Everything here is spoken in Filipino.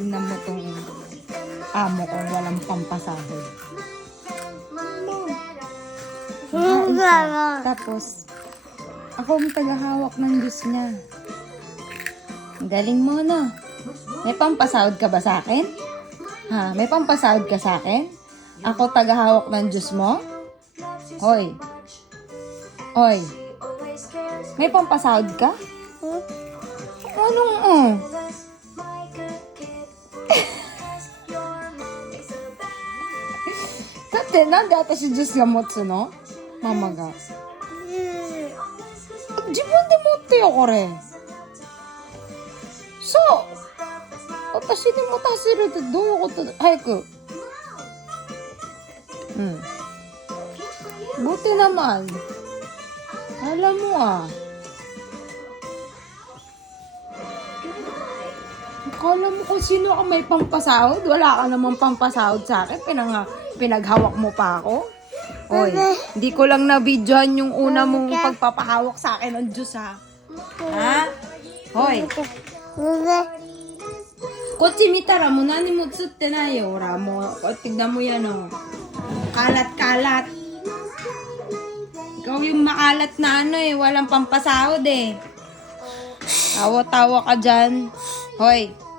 tignan mo tong amo kong walang pampasahod. Tapos, ako ang tagahawak ng Diyos niya. Ang galing mo, no? May pampasahod ka ba sa akin? Ha? May pampasahod ka sa akin? Ako tagahawak ng Diyos mo? Hoy. Hoy. May pampasahod ka? Anong, Dati, nande ata si Diyos gamotsu, no? Mamaga. Jibon de motte yo, kore. So, watashi ni motashiruってどういうことだ早く。Buti naman. Alam mo Akala mo kung sino ka may pampasahod? Wala ka namang pampasahod sa akin. Pinaghawak mo pa ako. Oy, hindi ko lang na-videohan yung una mong pagpapahawak sa akin ng Diyos, ha? Ha? Hoy. Kotsi mitara mo, nani mo tsutte na yo. Ora mo, tignan mo yan, oh. Kalat-kalat. Ikaw yung makalat na walang pampasahod, eh. Tawa-tawa ka dyan. Hoy.